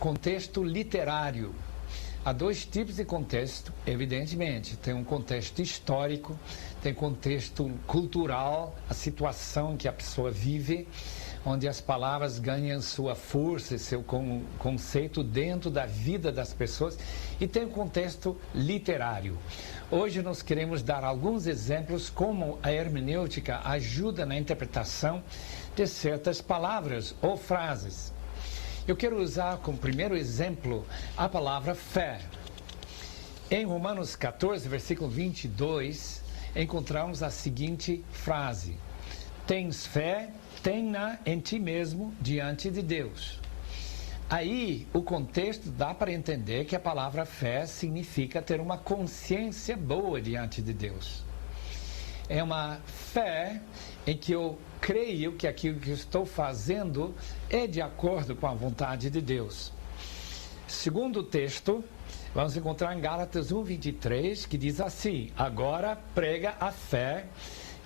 Contexto literário. Há dois tipos de contexto, evidentemente. Tem um contexto histórico, tem contexto cultural, a situação que a pessoa vive, onde as palavras ganham sua força, seu conceito dentro da vida das pessoas, e tem um contexto literário. Hoje nós queremos dar alguns exemplos como a hermenêutica ajuda na interpretação de certas palavras ou frases. Eu quero usar como primeiro exemplo a palavra fé. Em Romanos 14, versículo 22, encontramos a seguinte frase: tens fé, tenha em ti mesmo diante de Deus. Aí, o contexto dá para entender que a palavra fé significa ter uma consciência boa diante de Deus. É uma fé em que eu creio que aquilo que eu estou fazendo é de acordo com a vontade de Deus. Segundo o texto, vamos encontrar em Gálatas 1:23, que diz assim: agora prega a fé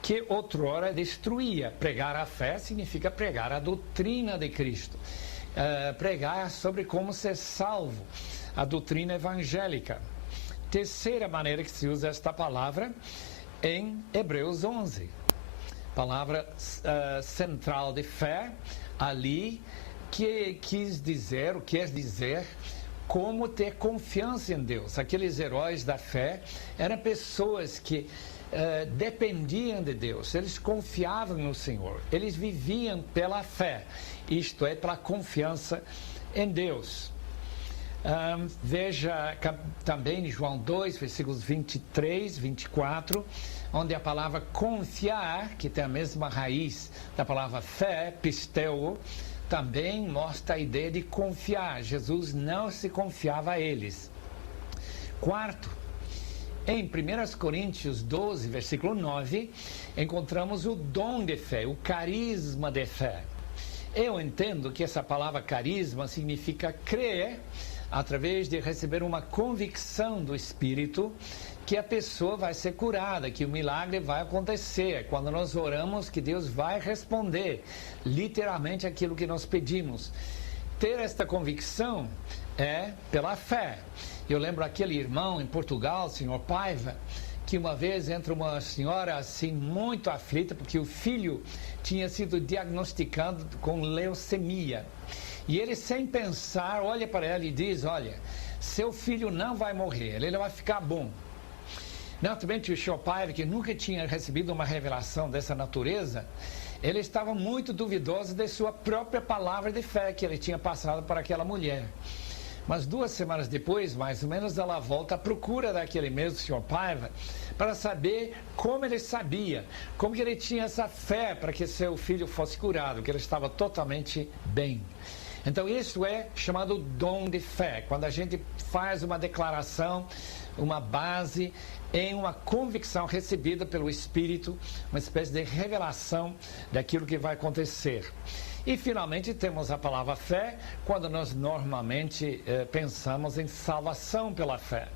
que outrora destruía. Pregar a fé significa pregar a doutrina de Cristo. Pregar sobre como ser salvo, a doutrina evangélica. Terceira maneira que se usa esta palavra em Hebreus 11. Palavra central de fé, ali, que quer dizer como ter confiança em Deus. Aqueles heróis da fé eram pessoas que dependiam de Deus, eles confiavam no Senhor, eles viviam pela fé, isto é, pela confiança em Deus. Veja também em João 2, versículos 23, 24, onde a palavra confiar, que tem a mesma raiz da palavra fé, pisteu, também mostra a ideia de confiar. Jesus não se confiava a eles. Quarto, em 1 Coríntios 12, versículo 9, encontramos o dom de fé, o carisma de fé. Eu entendo que essa palavra carisma significa crer através de receber uma convicção do Espírito que a pessoa vai ser curada, que o milagre vai acontecer. Quando nós oramos, que Deus vai responder literalmente aquilo que nós pedimos. Ter esta convicção é pela fé. Eu lembro aquele irmão em Portugal, senhor Paiva, que uma vez entra uma senhora assim muito aflita porque o filho tinha sido diagnosticado com leucemia. E ele, sem pensar, olha para ela e diz: olha, seu filho não vai morrer, ele vai ficar bom. Naturalmente, o senhor Paiva, que nunca tinha recebido uma revelação dessa natureza, ele estava muito duvidoso de sua própria palavra de fé que ele tinha passado para aquela mulher. Mas 2 semanas depois, mais ou menos, ela volta à procura daquele mesmo senhor Paiva para saber como ele sabia, como que ele tinha essa fé para que seu filho fosse curado, que ele estava totalmente bem. Então isso é chamado dom de fé, quando a gente faz uma declaração, uma base em uma convicção recebida pelo Espírito, uma espécie de revelação daquilo que vai acontecer. E finalmente temos a palavra fé, quando nós normalmente pensamos em salvação pela fé.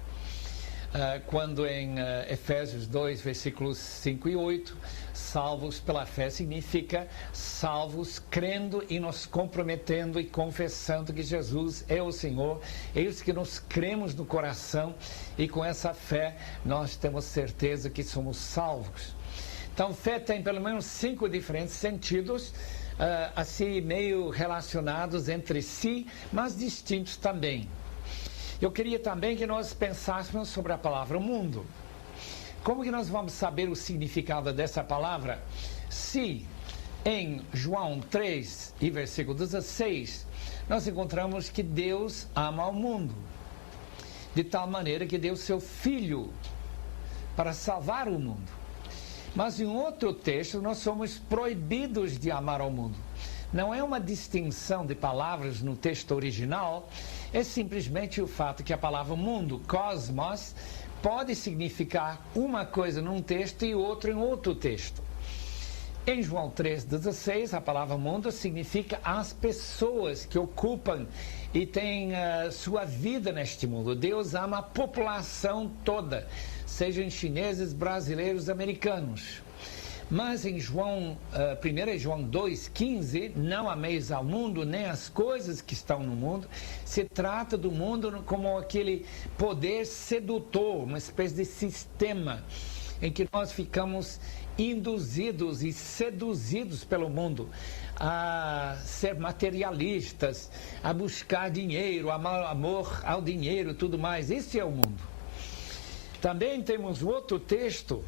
Quando em Efésios 2, versículos 5 e 8, salvos pela fé significa salvos crendo e nos comprometendo e confessando que Jesus é o Senhor, é isso que nós cremos no coração, e com essa fé nós temos certeza que somos salvos. Então, fé tem pelo menos 5 diferentes sentidos, assim meio relacionados entre si, mas distintos também. Eu queria também que nós pensássemos sobre a palavra mundo. Como que nós vamos saber o significado dessa palavra? Se em João 3 e versículo 16, nós encontramos que Deus ama o mundo, de tal maneira que deu seu Filho para salvar o mundo. Mas em outro texto, nós somos proibidos de amar ao mundo. Não é uma distinção de palavras no texto original, é simplesmente o fato que a palavra mundo, cosmos, pode significar uma coisa num texto e outra em outro texto. Em João 3,16, a palavra mundo significa as pessoas que ocupam e têm sua vida neste mundo. Deus ama a população toda, sejam chineses, brasileiros, americanos. Mas em 1 João 2,15, não ameis ao mundo, nem as coisas que estão no mundo. Se trata do mundo como aquele poder sedutor, uma espécie de sistema em que nós ficamos induzidos e seduzidos pelo mundo a ser materialistas, a buscar dinheiro, amor ao dinheiro e tudo mais. Esse é o mundo. Também temos outro texto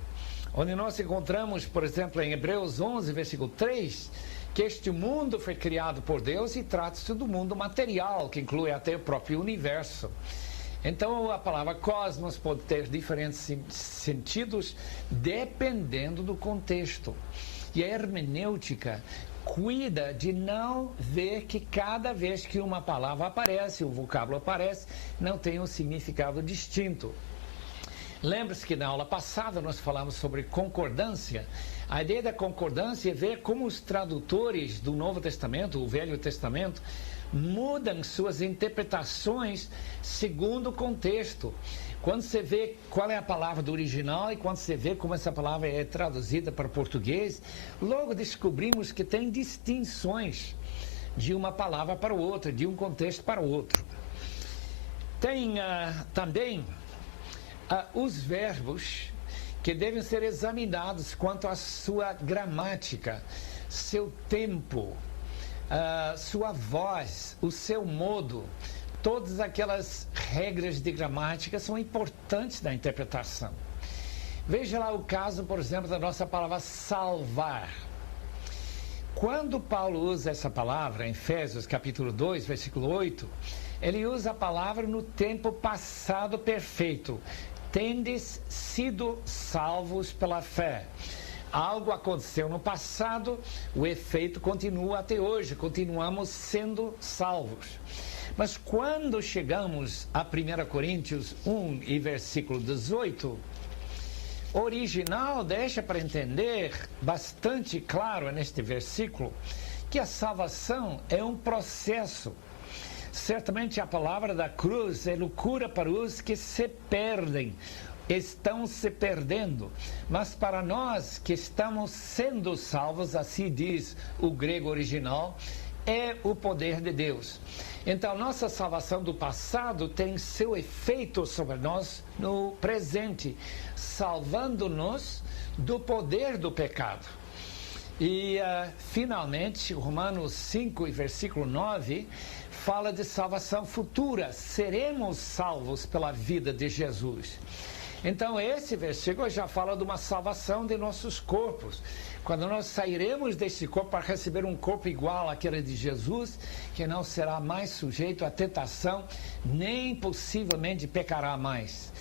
onde nós encontramos, por exemplo, em Hebreus 11, versículo 3, que este mundo foi criado por Deus e trata-se do mundo material, que inclui até o próprio universo. Então, a palavra cosmos pode ter diferentes sentidos dependendo do contexto. E a hermenêutica cuida de não ver que cada vez que uma palavra aparece, um vocábulo aparece, não tem um significado distinto. Lembre-se que na aula passada nós falamos sobre concordância. A ideia da concordância é ver como os tradutores do Novo Testamento, o Velho Testamento, mudam suas interpretações segundo o contexto. Quando você vê qual é a palavra do original e quando você vê como essa palavra é traduzida para o português, logo descobrimos que tem distinções de uma palavra para outra, de um contexto para o outro. Tem também os verbos que devem ser examinados quanto à sua gramática, seu tempo, sua voz, o seu modo. Todas aquelas regras de gramática são importantes na interpretação. Veja lá o caso, por exemplo, da nossa palavra salvar. Quando Paulo usa essa palavra em Efésios capítulo 2, versículo 8, ele usa a palavra no tempo passado perfeito. Tendes sido salvos pela fé. Algo aconteceu no passado, o efeito continua até hoje, continuamos sendo salvos. Mas quando chegamos a 1 Coríntios 1 e versículo 18, o original deixa para entender bastante claro neste versículo que a salvação é um processo. Certamente a palavra da cruz é loucura para os que se perdem, estão se perdendo, mas para nós que estamos sendo salvos, assim diz o grego original, é o poder de Deus. Então, nossa salvação do passado tem seu efeito sobre nós no presente, salvando-nos do poder do pecado. E, finalmente, Romanos 5 e versículo 9, fala de salvação futura. Seremos salvos pela vida de Jesus. Então, esse versículo já fala de uma salvação de nossos corpos. Quando nós sairemos desse corpo para receber um corpo igual àquele de Jesus, que não será mais sujeito à tentação, nem possivelmente pecará mais.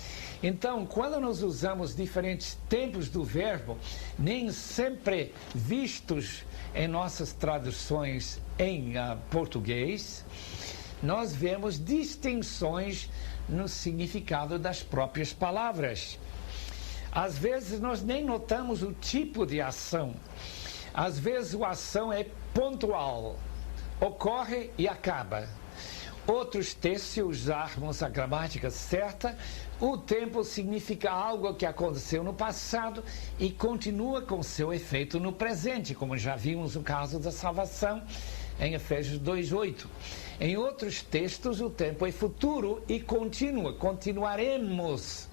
Então, quando nós usamos diferentes tempos do verbo, nem sempre vistos em nossas traduções em português, nós vemos distinções no significado das próprias palavras. Às vezes nós nem notamos o tipo de ação. Às vezes a ação é pontual, ocorre e acaba. Outros textos, se usarmos a gramática certa, o tempo significa algo que aconteceu no passado e continua com seu efeito no presente, como já vimos no caso da salvação em Efésios 2:8. Em outros textos, o tempo é futuro e continua, continuaremos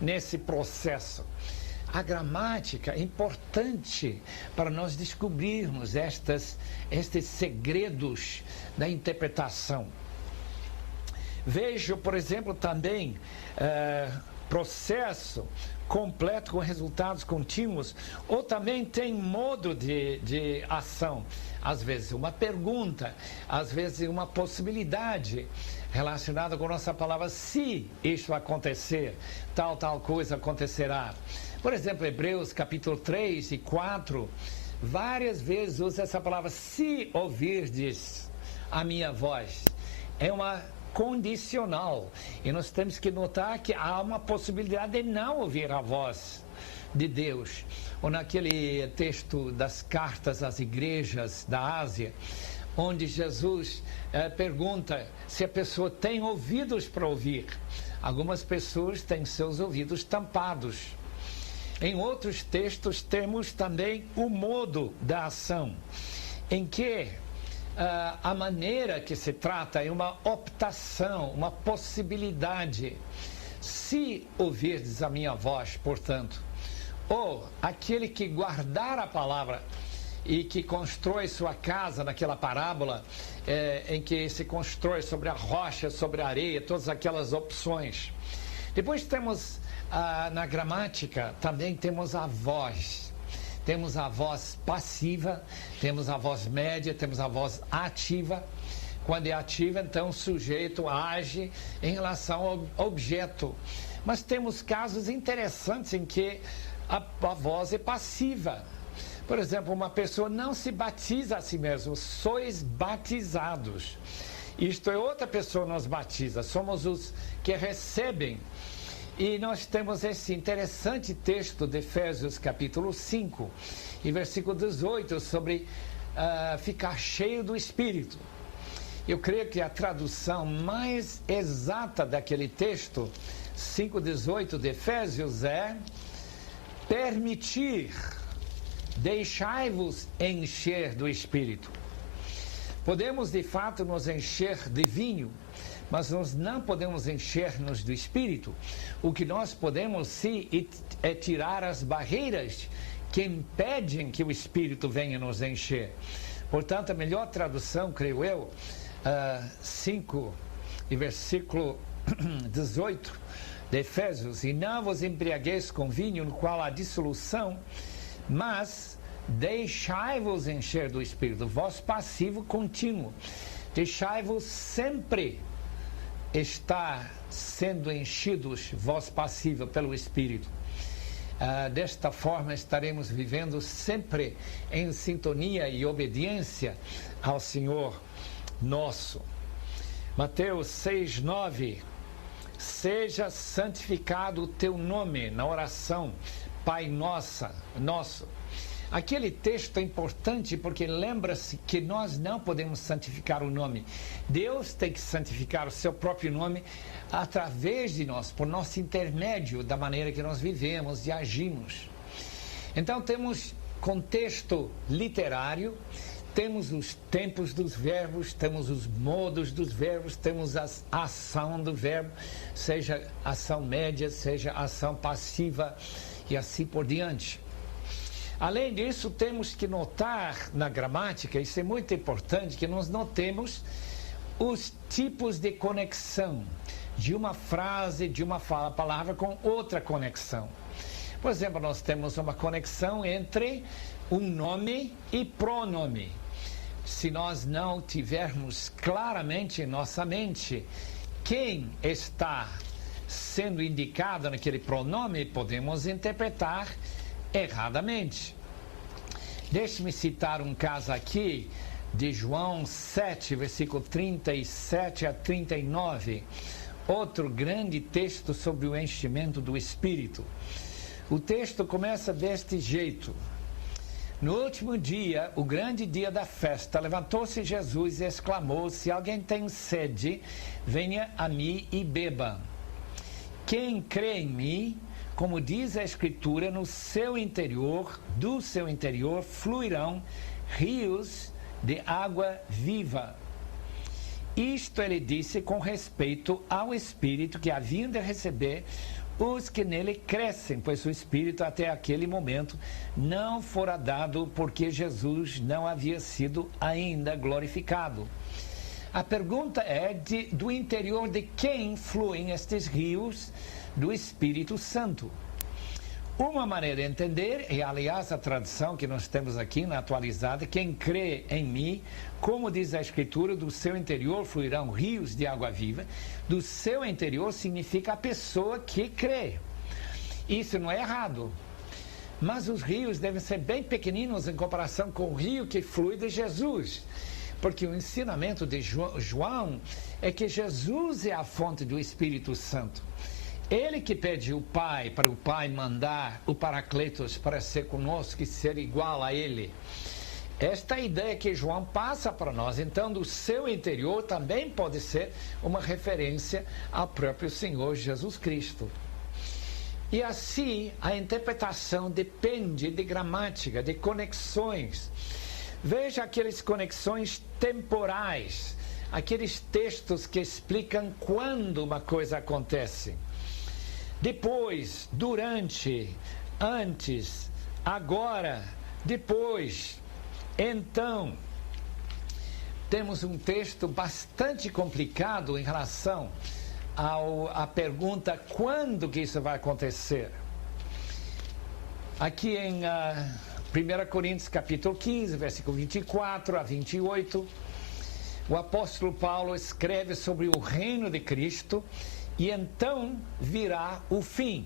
nesse processo. A gramática é importante para nós descobrirmos estes segredos da interpretação. Vejo, por exemplo, também processo completo com resultados contínuos, ou também tem modo de ação. Às vezes uma pergunta, às vezes uma possibilidade relacionada com a nossa palavra, se isso acontecer, tal coisa acontecerá. Por exemplo, Hebreus capítulo 3 e 4, várias vezes usa essa palavra, se ouvirdes a minha voz. É uma condicional. E nós temos que notar que há uma possibilidade de não ouvir a voz de Deus. Ou naquele texto das cartas às igrejas da Ásia, onde Jesus pergunta se a pessoa tem ouvidos para ouvir. Algumas pessoas têm seus ouvidos tampados. Em outros textos temos também o modo da ação, em que a maneira que se trata é uma optação, uma possibilidade. Se ouvirdes a minha voz, portanto, ou aquele que guardar a palavra e que constrói sua casa naquela parábola, em que se constrói sobre a rocha, sobre a areia, todas aquelas opções. Depois temos, na gramática, também temos a voz. Temos a voz passiva, temos a voz média, temos a voz ativa. Quando é ativa, então o sujeito age em relação ao objeto. Mas temos casos interessantes em que a voz é passiva. Por exemplo, uma pessoa não se batiza a si mesma, sois batizados. Isto é, outra pessoa nos batiza, somos os que recebem. E nós temos esse interessante texto de Efésios capítulo 5, e versículo 18, sobre ficar cheio do Espírito. Eu creio que a tradução mais exata daquele texto, 5:18 de Efésios, é permitir, deixai-vos encher do Espírito. Podemos de fato nos encher de vinho, mas nós não podemos encher-nos do Espírito. O que nós podemos sim é tirar as barreiras que impedem que o Espírito venha nos encher. Portanto, a melhor tradução, creio eu, 5 e versículo 18 de Efésios: e não vos embriagueis com vinho no qual há dissolução, mas deixai-vos encher do Espírito. Voz passivo contínuo. Deixai-vos sempre estar sendo enchidos, voz passiva, pelo Espírito. Desta forma estaremos vivendo sempre em sintonia e obediência ao Senhor nosso. Mateus 6:9: seja santificado o teu nome, na oração Pai nosso. Aquele texto é importante porque lembra-se que nós não podemos santificar o nome. Deus tem que santificar o seu próprio nome através de nós, por nosso intermédio, da maneira que nós vivemos e agimos. Então temos contexto literário, temos os tempos dos verbos, temos os modos dos verbos, temos a ação do verbo, seja ação média, seja ação passiva e assim por diante. Além disso, temos que notar na gramática, isso é muito importante, que nós notemos os tipos de conexão de uma frase, de uma palavra com outra conexão. Por exemplo, nós temos uma conexão entre um nome e pronome. Se nós não tivermos claramente em nossa mente quem está sendo indicado naquele pronome, podemos interpretar erradamente. Deixe-me citar um caso aqui de João 7, versículo 37 a 39, outro grande texto sobre o enchimento do Espírito. O texto começa deste jeito: no último dia, o grande dia da festa, levantou-se Jesus e exclamou: se alguém tem sede, venha a mim e beba. Quem crê em mim, como diz a Escritura, do seu interior fluirão rios de água viva. Isto ele disse com respeito ao Espírito que haviam de receber os que nele crescem, pois o Espírito até aquele momento não fora dado, porque Jesus não havia sido ainda glorificado. A pergunta é do interior de quem fluem estes rios do Espírito Santo. Uma maneira de entender, e aliás a tradução que nós temos aqui na atualizada: quem crê em mim, como diz a Escritura, do seu interior fluirão rios de água viva. Do seu interior significa a pessoa que crê. Isso não é errado, mas os rios devem ser bem pequeninos em comparação com o rio que flui de Jesus, porque o ensinamento de João é que Jesus é a fonte do Espírito Santo. Ele que pede o Pai, para o Pai mandar o Paracletos para ser conosco e ser igual a Ele. Esta é a ideia que João passa para nós. Então, do seu interior também pode ser uma referência ao próprio Senhor Jesus Cristo. E assim, a interpretação depende de gramática, de conexões. Veja aquelas conexões temporais, aqueles textos que explicam quando uma coisa acontece. Depois, durante, antes, agora, depois, então. Temos um texto bastante complicado em relação à pergunta quando que isso vai acontecer. Aqui em 1 Coríntios capítulo 15, versículo 24 a 28, o apóstolo Paulo escreve sobre o reino de Cristo e então virá o fim.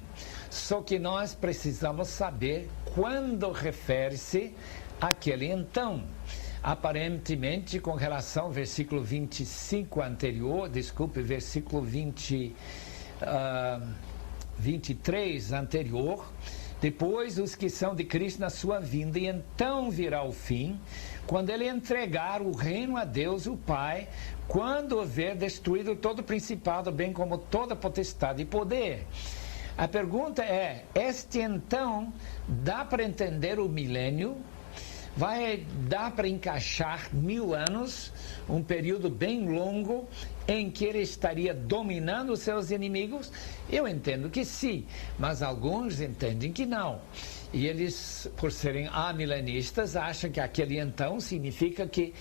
Só que nós precisamos saber quando refere-se àquele então. Aparentemente, com relação ao versículo 25 anterior, versículo 23 anterior, depois os que são de Cristo na sua vinda, e então virá o fim, quando ele entregar o reino a Deus, o Pai, quando houver destruído todo o principado, bem como toda potestade e poder. A pergunta é, este então, dá para entender o milênio? Vai dar para encaixar 1000 anos, um período bem longo, em que ele estaria dominando os seus inimigos? Eu entendo que sim, mas alguns entendem que não. E eles, por serem amilenistas, acham que aquele então significa que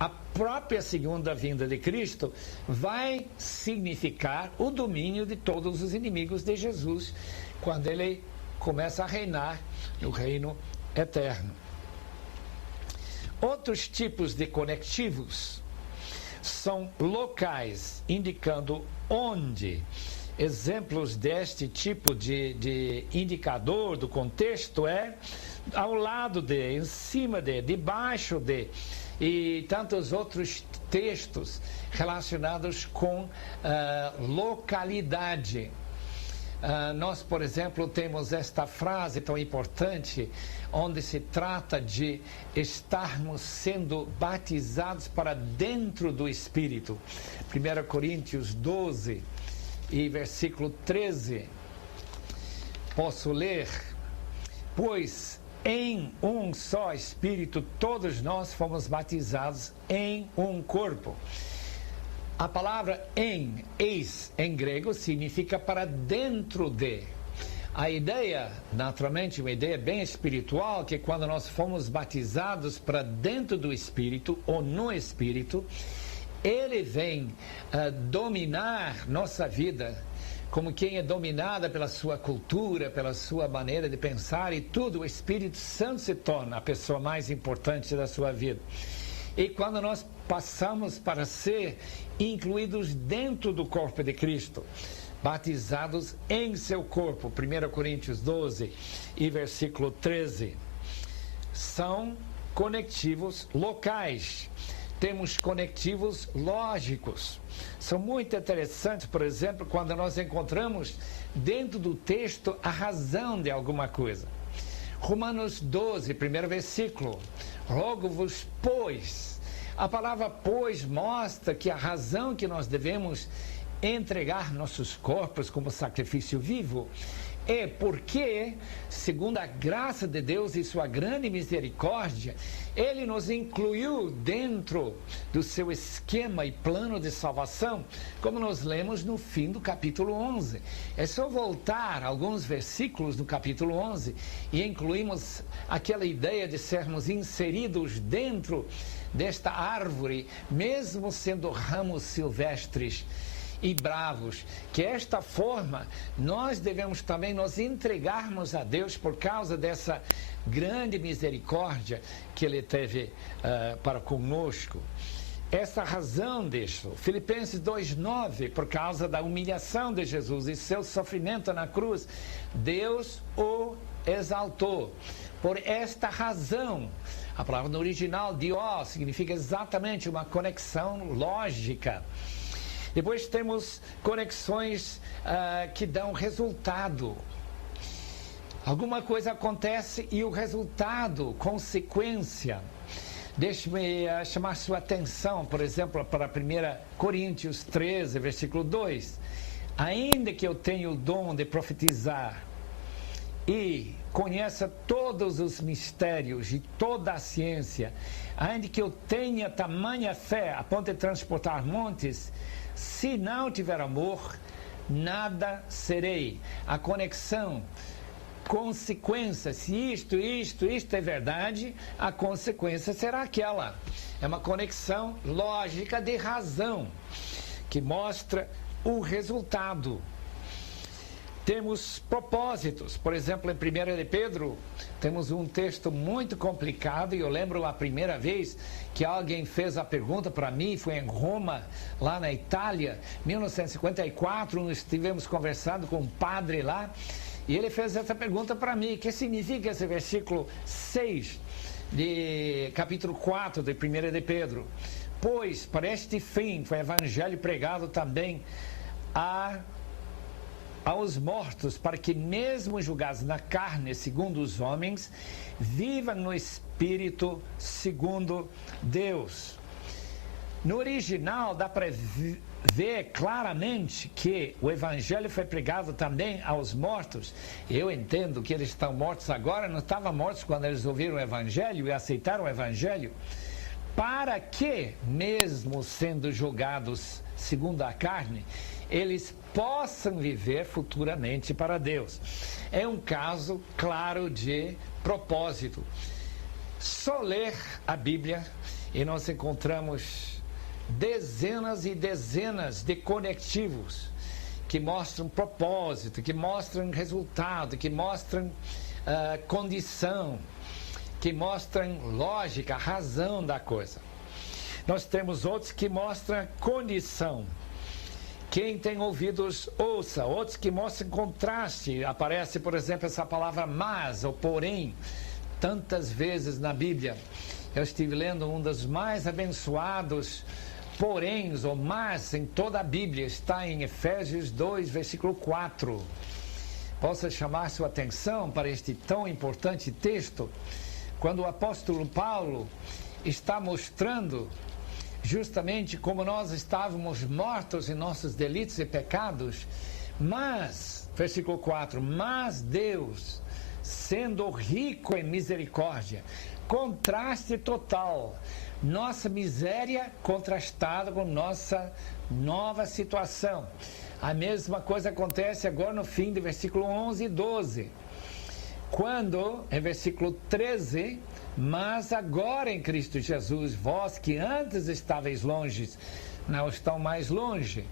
a própria segunda vinda de Cristo vai significar o domínio de todos os inimigos de Jesus, quando ele começa a reinar no reino eterno. Outros tipos de conectivos são locais, indicando onde. Exemplos deste tipo de indicador do contexto é ao lado de, em cima de, debaixo de, e tantos outros textos relacionados com localidade. Nós, por exemplo, temos esta frase tão importante, onde se trata de estarmos sendo batizados para dentro do Espírito. 1 Coríntios 12 e versículo 13. Posso ler? Pois em um só Espírito todos nós fomos batizados em um corpo. A palavra eis, em grego, significa para dentro de. A ideia, naturalmente, uma ideia bem espiritual, que quando nós fomos batizados para dentro do Espírito, ou no Espírito, ele vem dominar nossa vida, como quem é dominada pela sua cultura, pela sua maneira de pensar, e tudo, o Espírito Santo se torna a pessoa mais importante da sua vida. E quando nós passamos para ser incluídos dentro do corpo de Cristo, batizados em seu corpo, 1 Coríntios 12 e versículo 13, são conectivos locais. Temos conectivos lógicos. São muito interessantes, por exemplo, quando nós encontramos dentro do texto a razão de alguma coisa. Romanos 12, primeiro versículo, rogo-vos, pois. A palavra pois mostra que a razão que nós devemos entregar nossos corpos como sacrifício vivo é porque, segundo a graça de Deus e sua grande misericórdia, Ele nos incluiu dentro do seu esquema e plano de salvação, como nós lemos no fim do capítulo 11. É só voltar alguns versículos do capítulo 11 e incluímos aquela ideia de sermos inseridos dentro desta árvore, mesmo sendo ramos silvestres e bravos, que esta forma nós devemos também nos entregarmos a Deus por causa dessa grande misericórdia que Ele teve para conosco. Essa razão disso, Filipenses 2,9, por causa da humilhação de Jesus e seu sofrimento na cruz, Deus o exaltou. Por esta razão, a palavra no original, dió, significa exatamente uma conexão lógica. Depois temos conexões que dão resultado. Alguma coisa acontece e o resultado, consequência. Deixe-me chamar sua atenção, por exemplo, para 1 Coríntios 13, versículo 2. Ainda que eu tenha o dom de profetizar e conheça todos os mistérios e toda a ciência, ainda que eu tenha tamanha fé a ponto de transportar montes, se não tiver amor, nada serei. A conexão, consequência, se isto é verdade, a consequência será aquela. É uma conexão lógica de razão, que mostra o resultado. Temos propósitos. Por exemplo, em 1 de Pedro, temos um texto muito complicado, e eu lembro a primeira vez que alguém fez a pergunta para mim, foi em Roma, lá na Itália, 1954, nós estivemos conversando com um padre lá, e ele fez essa pergunta para mim: o que significa esse versículo 6 de capítulo 4 de 1 de Pedro? Pois, para este fim, foi o evangelho pregado também aos mortos, para que, mesmo julgados na carne, segundo os homens, vivam no espírito, segundo Deus. No original, dá para ver claramente que o evangelho foi pregado também aos mortos. Eu entendo que eles estão mortos agora, não estavam mortos quando eles ouviram o evangelho e aceitaram o evangelho, para que, mesmo sendo julgados segundo a carne, eles possam viver futuramente para Deus. É um caso claro de propósito. Só ler a Bíblia e nós encontramos dezenas e dezenas de conectivos que mostram propósito, que mostram resultado, que mostram condição, que mostram lógica, razão da coisa. Nós temos outros que mostram condição. Quem tem ouvidos, ouça. Outros que mostram contraste. Aparece, por exemplo, essa palavra mas, ou porém, tantas vezes na Bíblia. Eu estive lendo um dos mais abençoados poréns, ou mas, em toda a Bíblia. Está em Efésios 2, versículo 4. Posso chamar sua atenção para este tão importante texto, quando o apóstolo Paulo está mostrando justamente como nós estávamos mortos em nossos delitos e pecados, mas, versículo 4, mas Deus, sendo rico em misericórdia, contraste total, nossa miséria contrastada com nossa nova situação. A mesma coisa acontece agora no fim do versículo 11 e 12, quando, em versículo 13, mas agora em Cristo Jesus, vós que antes estáveis longe, não estão mais longe.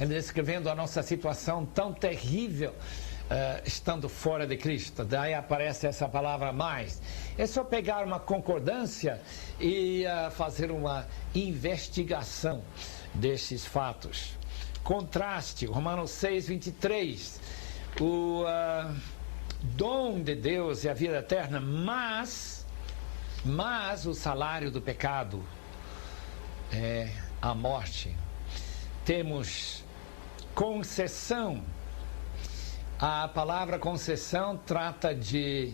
Ele descrevendo a nossa situação tão terrível, estando fora de Cristo. Daí aparece essa palavra mais. É só pegar uma concordância e fazer uma investigação desses fatos. Contraste, Romanos 6, 23. O dom de Deus é a vida eterna, mas o salário do pecado é a morte. Temos concessão. A palavra concessão trata de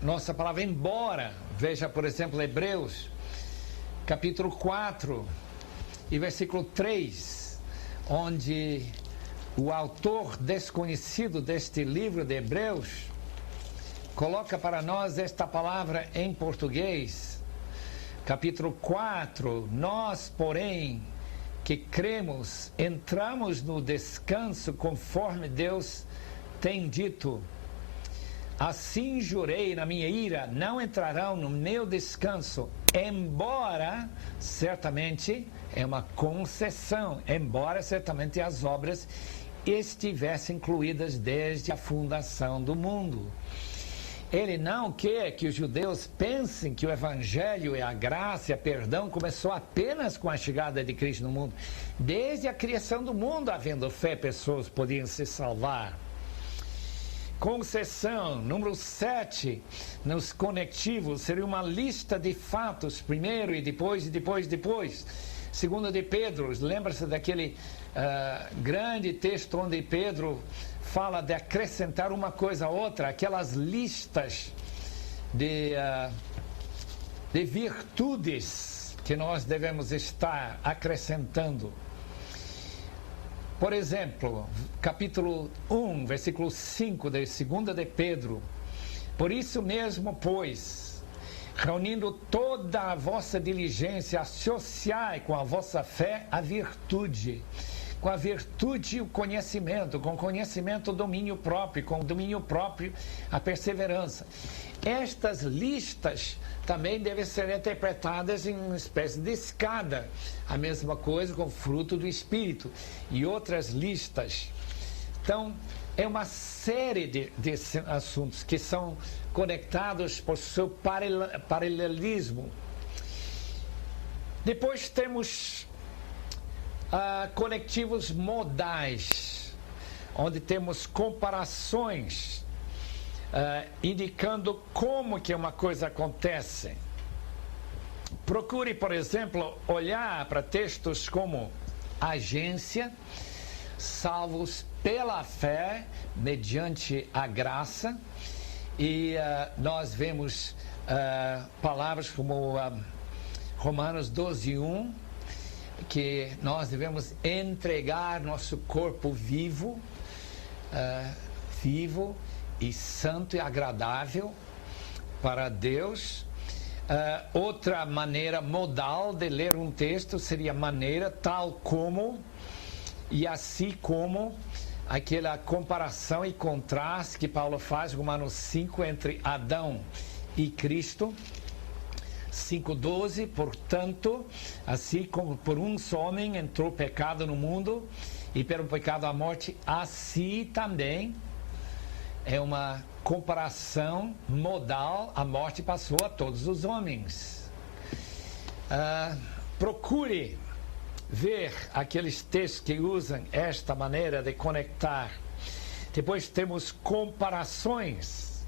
nossa palavra embora. Veja, por exemplo, Hebreus capítulo 4 e versículo 3, onde o autor desconhecido deste livro de Hebreus coloca para nós esta palavra em português. Capítulo 4, nós, porém, que cremos, entramos no descanso conforme Deus tem dito. Assim jurei na minha ira, não entrarão no meu descanso, embora certamente é uma concessão, embora certamente as obras estivessem incluídas desde a fundação do mundo. Ele não quer que os judeus pensem que o evangelho e a graça e a perdão começou apenas com a chegada de Cristo no mundo. Desde a criação do mundo, havendo fé, pessoas podiam se salvar. Concessão, número 7, nos conectivos, seria uma lista de fatos, primeiro e depois. Segundo de Pedro, lembra-se daquele grande texto onde Pedro fala de acrescentar uma coisa a outra, aquelas listas de virtudes que nós devemos estar acrescentando. Por exemplo, capítulo 1, versículo 5 de 2 de Pedro. Por isso mesmo, pois, reunindo toda a vossa diligência, associai com a vossa fé a virtude. Com a virtude o conhecimento, com o conhecimento o domínio próprio, com o domínio próprio a perseverança. Estas listas também devem ser interpretadas em uma espécie de escada. A mesma coisa com o fruto do Espírito e outras listas. Então, é uma série de assuntos que são conectados por seu paralelismo. Depois temos conectivos modais, onde temos comparações indicando como que uma coisa acontece. Procure, por exemplo, olhar para textos como agência, salvos pela fé, mediante a graça, e nós vemos palavras como Romanos 12:1, que nós devemos entregar nosso corpo vivo e santo e agradável para Deus. Outra maneira modal de ler um texto seria maneira tal como, e assim como, aquela comparação e contraste que Paulo faz em Romanos 5 entre Adão e Cristo. 5:12, portanto, assim como por um só homem entrou o pecado no mundo, e pelo pecado a morte, assim também é uma comparação modal, a morte passou a todos os homens. Procure ver aqueles textos que usam esta maneira de conectar. Depois temos comparações,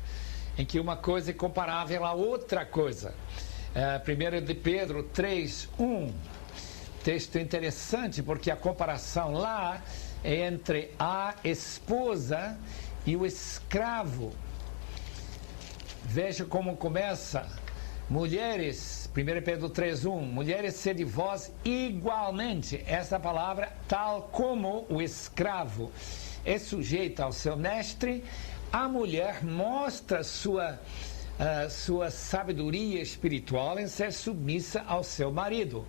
em que uma coisa é comparável a outra coisa. 1 de Pedro 3:1, texto interessante, porque a comparação lá é entre a esposa e o escravo. Veja como começa. Mulheres, 1 Pedro 3:1, mulheres, sede vós igualmente, essa palavra, tal como o escravo é sujeito ao seu mestre, a mulher mostra sua sabedoria espiritual em ser submissa ao seu marido,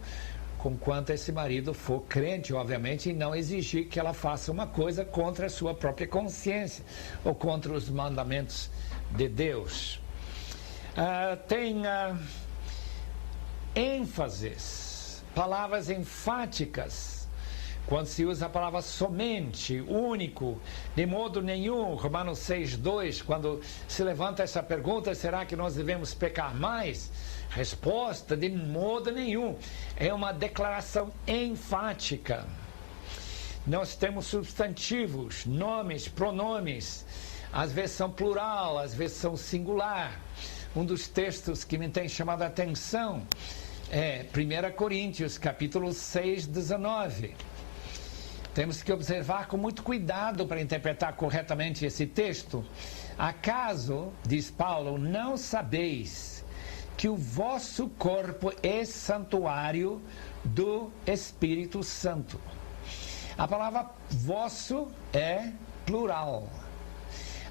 conquanto esse marido for crente, obviamente, e não exigir que ela faça uma coisa contra a sua própria consciência ou contra os mandamentos de Deus. Tem ênfases, palavras enfáticas, quando se usa a palavra somente, único, de modo nenhum. Romanos 6:2, quando se levanta essa pergunta, será que nós devemos pecar mais? Resposta, de modo nenhum. É uma declaração enfática. Nós temos substantivos, nomes, pronomes, às vezes são plural, às vezes são singular. Um dos textos que me tem chamado a atenção é 1 Coríntios, capítulo 6:19. Temos que observar com muito cuidado para interpretar corretamente esse texto. Acaso, diz Paulo, não sabeis que o vosso corpo é santuário do Espírito Santo? A palavra vosso é plural.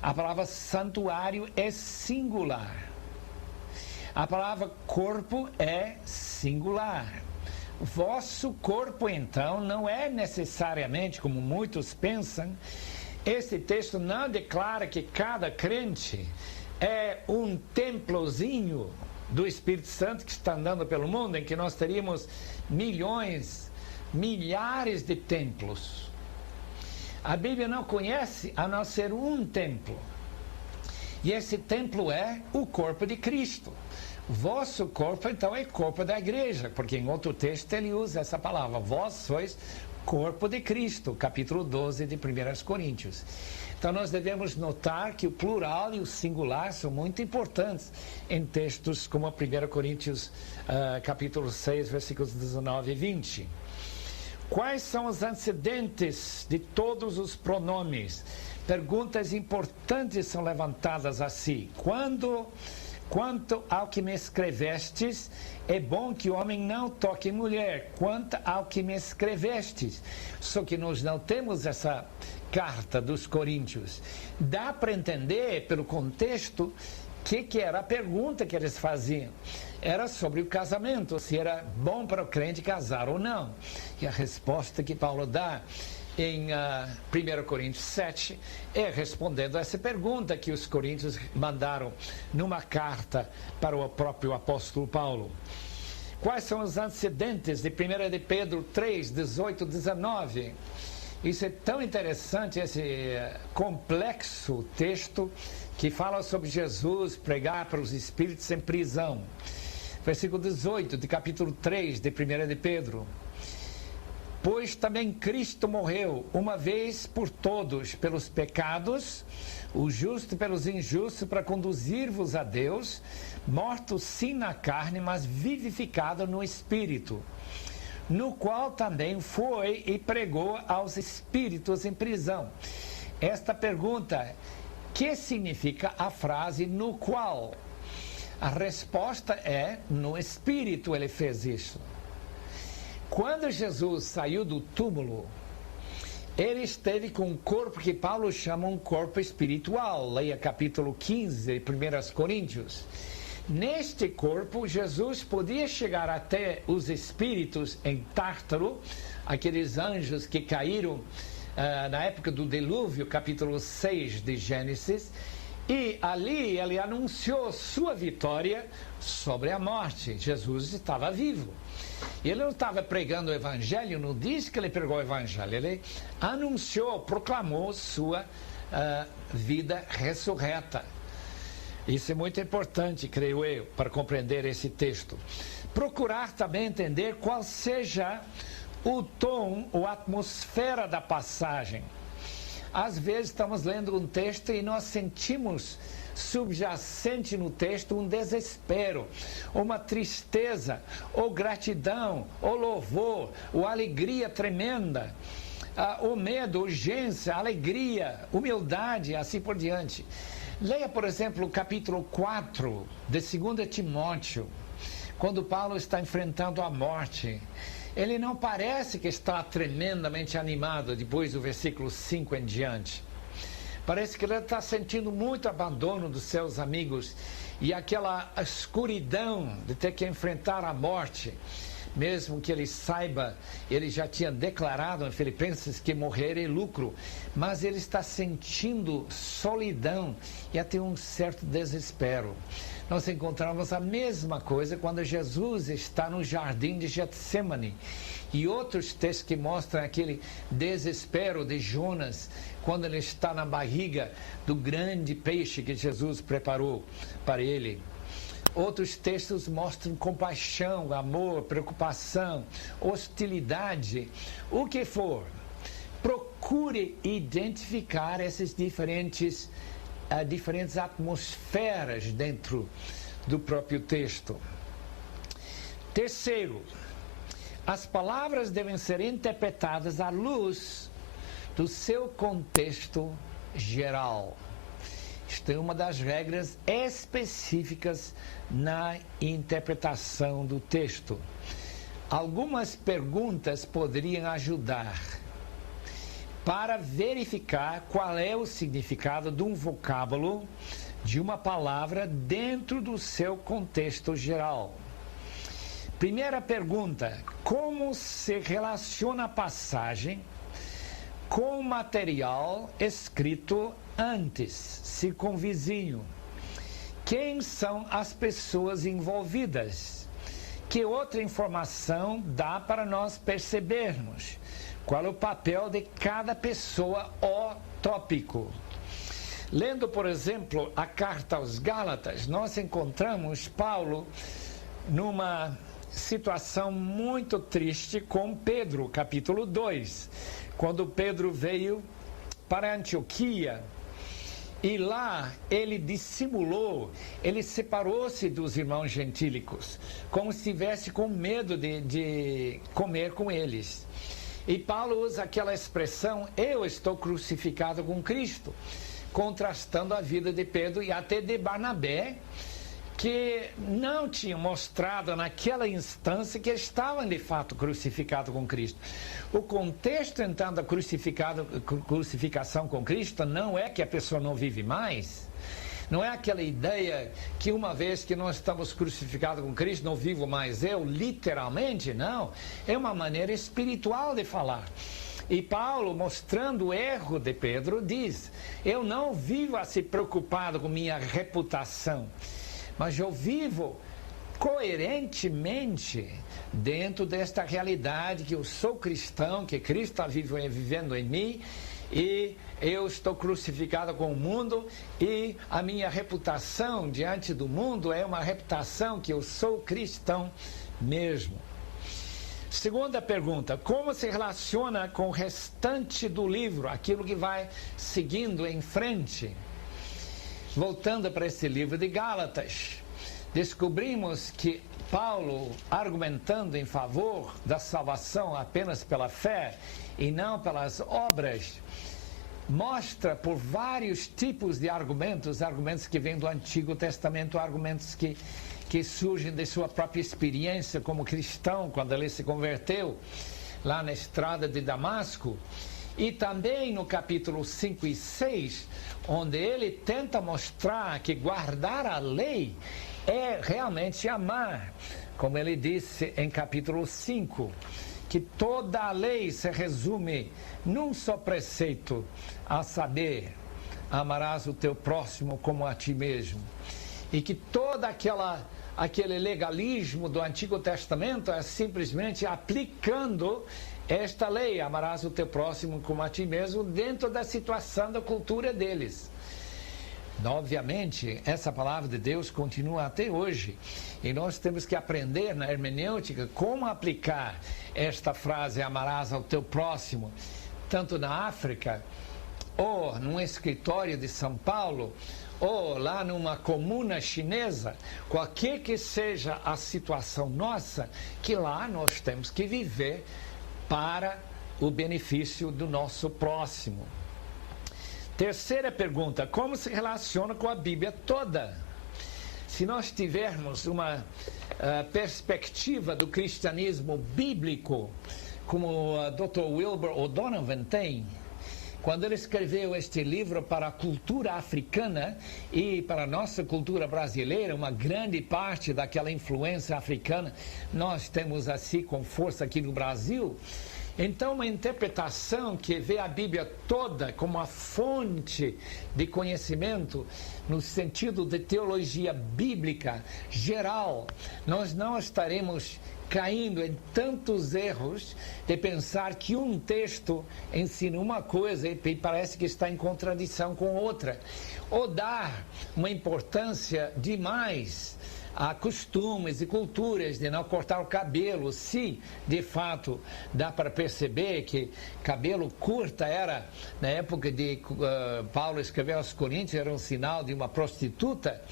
A palavra santuário é singular. A palavra corpo é singular. O vosso corpo, então, não é necessariamente, como muitos pensam, esse texto não declara que cada crente é um templozinho do Espírito Santo que está andando pelo mundo, em que nós teríamos milhões, milhares de templos. A Bíblia não conhece a não ser um templo. E esse templo é o corpo de Cristo. Vosso corpo, então, é corpo da igreja, porque em outro texto ele usa essa palavra. Vós sois corpo de Cristo, capítulo 12 de 1 Coríntios. Então nós devemos notar que o plural e o singular são muito importantes em textos como 1 Coríntios, capítulo 6, versículos 19 e 20. Quais são os antecedentes de todos os pronomes? Perguntas importantes são levantadas assim. Quando Quanto ao que me escrevestes, é bom que o homem não toque mulher. Quanto ao que me escrevestes. Só que nós não temos essa carta dos Coríntios. Dá para entender, pelo contexto, que era a pergunta que eles faziam. Era sobre o casamento, se era bom para o crente casar ou não. E a resposta que Paulo dá em 1 Coríntios 7, é respondendo a essa pergunta que os coríntios mandaram numa carta para o próprio apóstolo Paulo. Quais são os antecedentes de 1 de Pedro 3, 18, 19? Isso é tão interessante, esse complexo texto que fala sobre Jesus pregar para os espíritos em prisão. Versículo 18 de capítulo 3 de 1 de Pedro. Pois também Cristo morreu uma vez por todos pelos pecados, o justo pelos injustos, para conduzir-vos a Deus, morto sim na carne, mas vivificado no Espírito, no qual também foi e pregou aos espíritos em prisão. Esta pergunta, que significa a frase no qual? A resposta é, no Espírito ele fez isso. Quando Jesus saiu do túmulo, ele esteve com um corpo que Paulo chama um corpo espiritual. Leia capítulo 15, 1 Coríntios. Neste corpo, Jesus podia chegar até os espíritos em Tártaro, aqueles anjos que caíram na época do dilúvio, capítulo 6 de Gênesis, e ali ele anunciou sua vitória sobre a morte. Jesus estava vivo. Ele não estava pregando o evangelho, não diz que ele pregou o evangelho, ele anunciou, proclamou sua vida ressurreta. Isso é muito importante, creio eu, para compreender esse texto. Procurar também entender qual seja o tom ou a atmosfera da passagem. Às vezes estamos lendo um texto e nós sentimos subjacente no texto um desespero, uma tristeza, ou gratidão, ou louvor, ou alegria tremenda, o medo, urgência, alegria, humildade, assim por diante. Leia, por exemplo, o capítulo 4 de 2 Timóteo, quando Paulo está enfrentando a morte. Ele não parece que está tremendamente animado depois do versículo 5 em diante. Parece que ele está sentindo muito abandono dos seus amigos e aquela escuridão de ter que enfrentar a morte. Mesmo que ele saiba, ele já tinha declarado em Filipenses que morrer é lucro, mas ele está sentindo solidão e até um certo desespero. Nós encontramos a mesma coisa quando Jesus está no jardim de Getsemane e outros textos que mostram aquele desespero de Jonas quando ele está na barriga do grande peixe que Jesus preparou para ele. Outros textos mostram compaixão, amor, preocupação, hostilidade, o que for. Procure identificar essas diferentes atmosferas dentro do próprio texto. Terceiro, as palavras devem ser interpretadas à luz do seu contexto geral. Isto é uma das regras específicas na interpretação do texto. Algumas perguntas poderiam ajudar para verificar qual é o significado de um vocábulo, de uma palavra dentro do seu contexto geral. Primeira pergunta: como se relaciona a passagem com o material escrito antes, circunvizinho? Quem são as pessoas envolvidas? Que outra informação dá para nós percebermos? Qual é o papel de cada pessoa ou tópico? Lendo, por exemplo, a carta aos Gálatas, nós encontramos Paulo numa situação muito triste com Pedro, capítulo 2, quando Pedro veio para Antioquia e lá ele dissimulou, ele separou-se dos irmãos gentílicos, como se estivesse com medo de comer com eles. E Paulo usa aquela expressão, eu estou crucificado com Cristo, contrastando a vida de Pedro e até de Barnabé, que não tinham mostrado naquela instância que estavam de fato crucificados com Cristo. O contexto, então, da crucificação com Cristo não é que a pessoa não vive mais, não é aquela ideia que uma vez que nós estamos crucificados com Cristo, não vivo mais eu, literalmente, não. É uma maneira espiritual de falar. E Paulo, mostrando o erro de Pedro, diz: eu não vivo assim preocupado com minha reputação, mas eu vivo coerentemente dentro desta realidade que eu sou cristão, que Cristo está vivendo em mim, e eu estou crucificado com o mundo, e a minha reputação diante do mundo é uma reputação que eu sou cristão mesmo. Segunda pergunta: como se relaciona com o restante do livro, aquilo que vai seguindo em frente? Voltando para esse livro de Gálatas, descobrimos que Paulo, argumentando em favor da salvação apenas pela fé e não pelas obras, mostra por vários tipos de argumentos que vêm do Antigo Testamento, argumentos que surgem de sua própria experiência como cristão, quando ele se converteu lá na estrada de Damasco, e também no capítulo 5 e 6, onde ele tenta mostrar que guardar a lei é realmente amar, como ele disse em capítulo 5, que toda a lei se resume num só preceito, a saber, amarás o teu próximo como a ti mesmo, e que toda aquele legalismo do Antigo Testamento é simplesmente aplicando esta lei, amarás o teu próximo como a ti mesmo, dentro da situação da cultura deles. Obviamente, essa palavra de Deus continua até hoje, e nós temos que aprender na hermenêutica como aplicar esta frase, amarás ao teu próximo, tanto na África, ou num escritório de São Paulo, ou lá numa comuna chinesa, qualquer que seja a situação nossa, que lá nós temos que viver para o benefício do nosso próximo. Terceira pergunta: como se relaciona com a Bíblia toda? Se nós tivermos uma perspectiva do cristianismo bíblico, como o Dr. Wilbur O'Donovan tem, quando ele escreveu este livro para a cultura africana e para a nossa cultura brasileira, uma grande parte daquela influência africana nós temos assim com força aqui no Brasil. Então, uma interpretação que vê a Bíblia toda como a fonte de conhecimento, no sentido de teologia bíblica geral, nós não estaremos caindo em tantos erros de pensar que um texto ensina uma coisa e parece que está em contradição com outra, ou dar uma importância demais a costumes e culturas de não cortar o cabelo. Se de fato dá para perceber que cabelo curto era, na época de Paulo escreveu aos Coríntios, era um sinal de uma prostituta,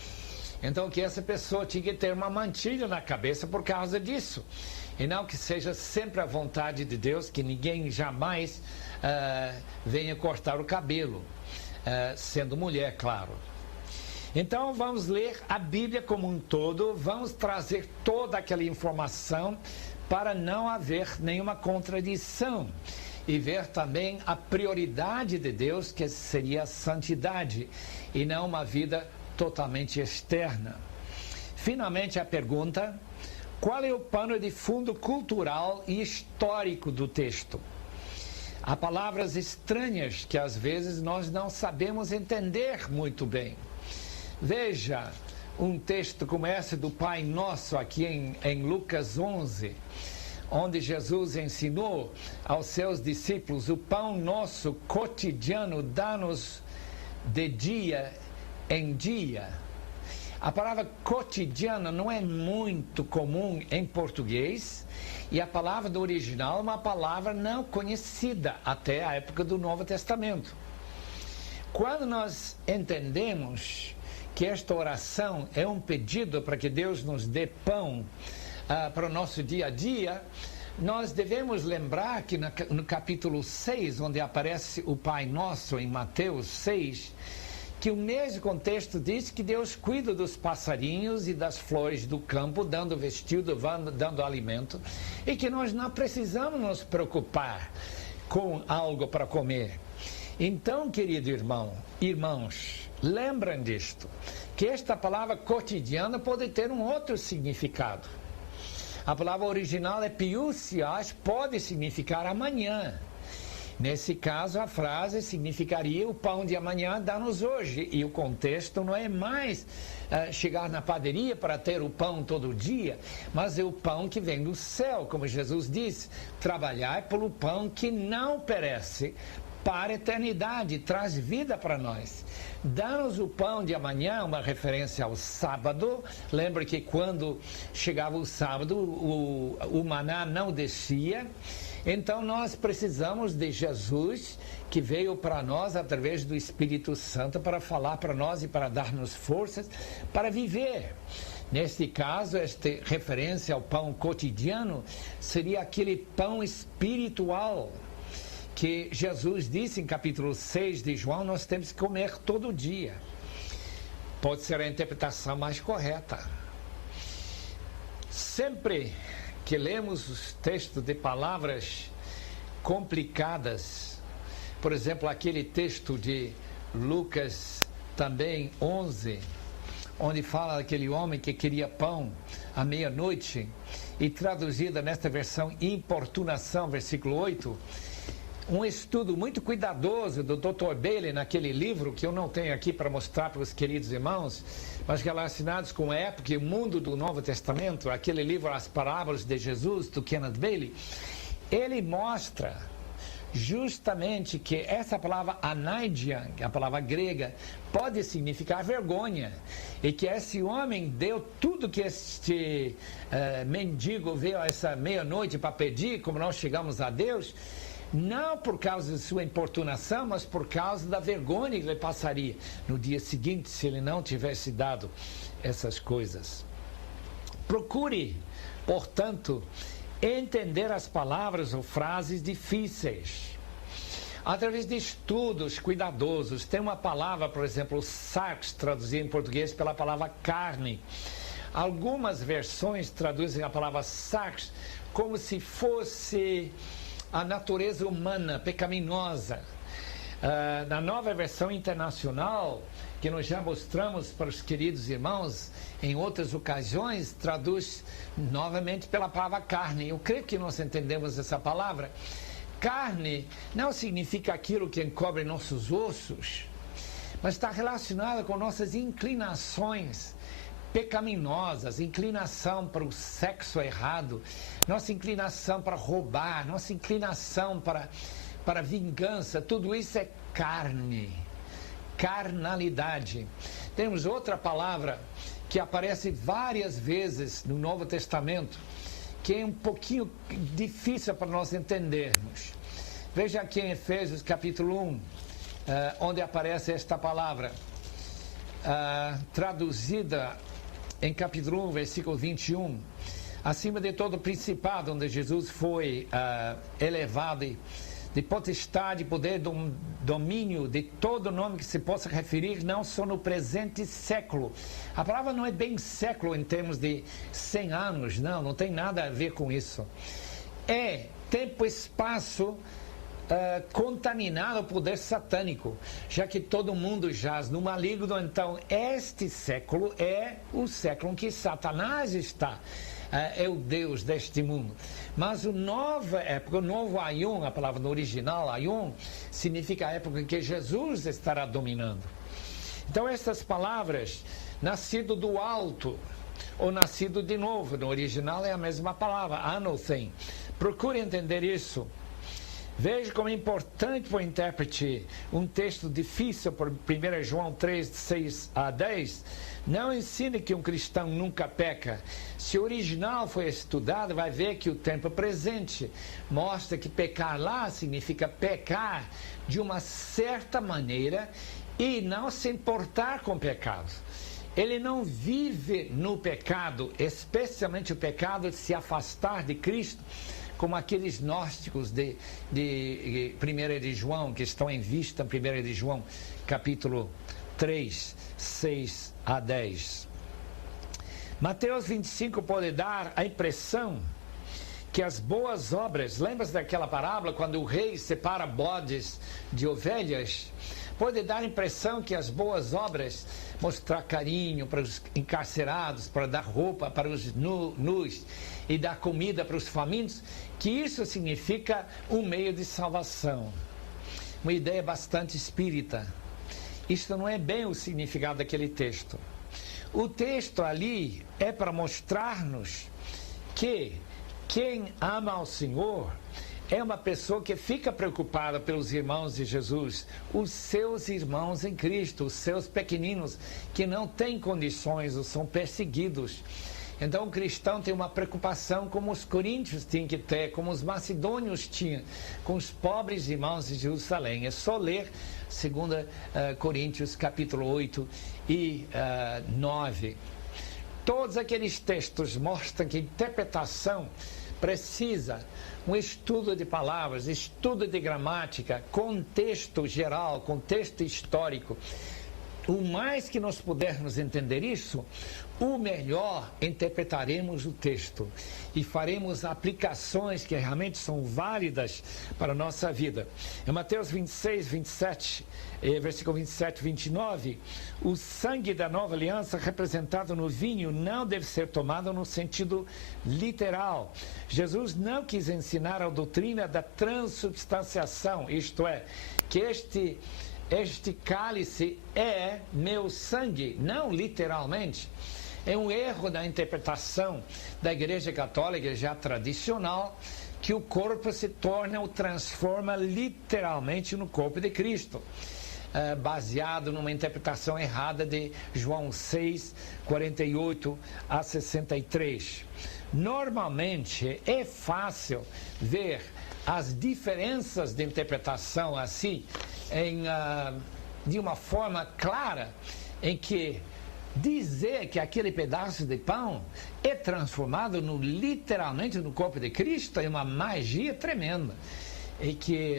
então que essa pessoa tinha que ter uma mantilha na cabeça por causa disso, e não que seja sempre a vontade de Deus que ninguém jamais venha cortar o cabelo, sendo mulher, claro. Então vamos ler a Bíblia como um todo, vamos trazer toda aquela informação para não haver nenhuma contradição e ver também a prioridade de Deus, que seria a santidade e não uma vida totalmente externa. Finalmente a pergunta: qual é o pano de fundo cultural e histórico do texto? Há palavras estranhas que às vezes nós não sabemos entender muito bem. Veja um texto como esse do Pai Nosso aqui em Lucas 11, onde Jesus ensinou aos seus discípulos: o pão nosso cotidiano dá-nos de dia em dia. A palavra cotidiano não é muito comum em português, e a palavra do original é uma palavra não conhecida até a época do Novo Testamento. Quando nós entendemos que esta oração é um pedido para que Deus nos dê pão para o nosso dia a dia, nós devemos lembrar que no capítulo 6, onde aparece o Pai Nosso, em Mateus 6, que o mesmo contexto diz que Deus cuida dos passarinhos e das flores do campo, dando vestido, dando alimento, e que nós não precisamos nos preocupar com algo para comer. Então, querido irmãos, lembrem disto, que esta palavra cotidiana pode ter um outro significado. A palavra original é piousias, pode significar amanhã. Nesse caso, a frase significaria o pão de amanhã dá-nos hoje. E o contexto não é mais chegar na padaria para ter o pão todo dia, mas é o pão que vem do céu. Como Jesus disse, trabalhar pelo pão que não perece para a eternidade, traz vida para nós. Dá-nos o pão de amanhã, uma referência ao sábado. Lembra que quando chegava o sábado, o maná não descia. Então nós precisamos de Jesus, que veio para nós através do Espírito Santo para falar para nós e para dar-nos forças para viver. Neste caso, esta referência ao pão cotidiano seria aquele pão espiritual que Jesus disse em capítulo 6 de João, nós temos que comer todo dia. Pode ser a interpretação mais correta. Sempre que lemos os textos de palavras complicadas, por exemplo, aquele texto de Lucas também 11, onde fala daquele homem que queria pão à meia-noite, e traduzida nesta versão importunação, versículo 8, um estudo muito cuidadoso do Dr. Bailey naquele livro, que eu não tenho aqui para mostrar para os queridos irmãos, mas relacionados com a época e o mundo do Novo Testamento, aquele livro As Parábolas de Jesus, do Kenneth Bailey, ele mostra justamente que essa palavra anaidian, a palavra grega, pode significar vergonha, e que esse homem deu tudo que este mendigo veio a essa meia-noite para pedir, como nós chegamos a Deus, não por causa de sua importunação, mas por causa da vergonha que ele passaria no dia seguinte se ele não tivesse dado essas coisas. Procure, portanto, entender as palavras ou frases difíceis através de estudos cuidadosos. Tem uma palavra, por exemplo, sarx, traduzida em português pela palavra carne. Algumas versões traduzem a palavra sarx como se fosse a natureza humana pecaminosa. Na nova versão internacional, que nós já mostramos para os queridos irmãos em outras ocasiões, traduz novamente pela palavra carne. Eu creio que nós entendemos essa palavra. Carne não significa aquilo que encobre nossos ossos, mas está relacionada com nossas inclinações pecaminosas, inclinação para o sexo errado, nossa inclinação para roubar, nossa inclinação para vingança, tudo isso é carne, carnalidade. Temos outra palavra que aparece várias vezes no Novo Testamento, que é um pouquinho difícil para nós entendermos. Veja aqui em Efésios capítulo 1, onde aparece esta palavra, traduzida em capítulo 1, versículo 21, acima de todo principado, onde Jesus foi elevado de potestade, poder, domínio, de todo nome que se possa referir, não só no presente século. A palavra não é bem século em termos de 100 anos, não tem nada a ver com isso. É tempo e espaço contaminado ao poder satânico, já que todo mundo jaz no maligno. Então este século é o século em que Satanás está, é o Deus deste mundo. Mas a nova época, o novo Aion, a palavra no original Aion, significa a época em que Jesus estará dominando. Então estas palavras, nascido do alto ou nascido de novo, no original é a mesma palavra, anothen. Procure entender isso. Veja como é importante para o intérprete um texto difícil, por 1 João 3, 6 a 10. Não ensine que um cristão nunca peca. Se o original foi estudado, vai ver que o tempo presente mostra que pecar lá significa pecar de uma certa maneira e não se importar com o pecado. Ele não vive no pecado, especialmente o pecado de se afastar de Cristo, como aqueles gnósticos de 1 de João, que estão em vista em 1 de João, capítulo 3, 6 a 10. Mateus 25 pode dar a impressão que as boas obras, lembra-se daquela parábola quando o rei separa bodes de ovelhas? Pode dar a impressão que as boas obras, mostrar carinho para os encarcerados, para dar roupa para os nus e dar comida para os famintos, que isso significa um meio de salvação. Uma ideia bastante espírita. Isto não é bem o significado daquele texto. O texto ali é para mostrar-nos que quem ama ao Senhor é uma pessoa que fica preocupada pelos irmãos de Jesus, os seus irmãos em Cristo, os seus pequeninos que não têm condições ou são perseguidos. Então o cristão tem uma preocupação como os coríntios tinham que ter, como os macedônios tinham, com os pobres irmãos de Jerusalém. É só ler 2 Coríntios capítulo 8 e 9. Todos aqueles textos mostram que a interpretação precisa um estudo de palavras, estudo de gramática, contexto geral, contexto histórico. O mais que nós pudermos entender isso, o melhor interpretaremos o texto e faremos aplicações que realmente são válidas para a nossa vida. Em Mateus 26, 27, versículo 27, 29, o sangue da nova aliança representado no vinho não deve ser tomado no sentido literal. Jesus não quis ensinar a doutrina da transubstanciação, isto é, que este cálice é meu sangue, não literalmente. É um erro da interpretação da Igreja Católica já tradicional, que o corpo se torna ou transforma literalmente no corpo de Cristo, baseado numa interpretação errada de João 6, 48 a 63. Normalmente é fácil ver as diferenças de interpretação assim, de uma forma clara, em que dizer que aquele pedaço de pão é transformado literalmente no corpo de Cristo é uma magia tremenda, e que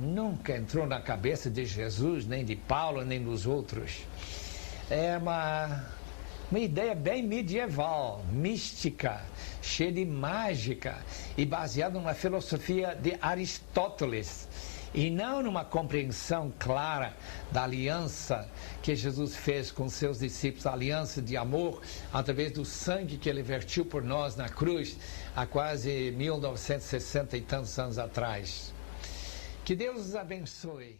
nunca entrou na cabeça de Jesus, nem de Paulo, nem dos outros. É uma ideia bem medieval, mística, cheia de mágica e baseada numa filosofia de Aristóteles, e não numa compreensão clara da aliança que Jesus fez com seus discípulos, a aliança de amor através do sangue que ele vertiu por nós na cruz há quase 1960 e tantos anos atrás. Que Deus os abençoe.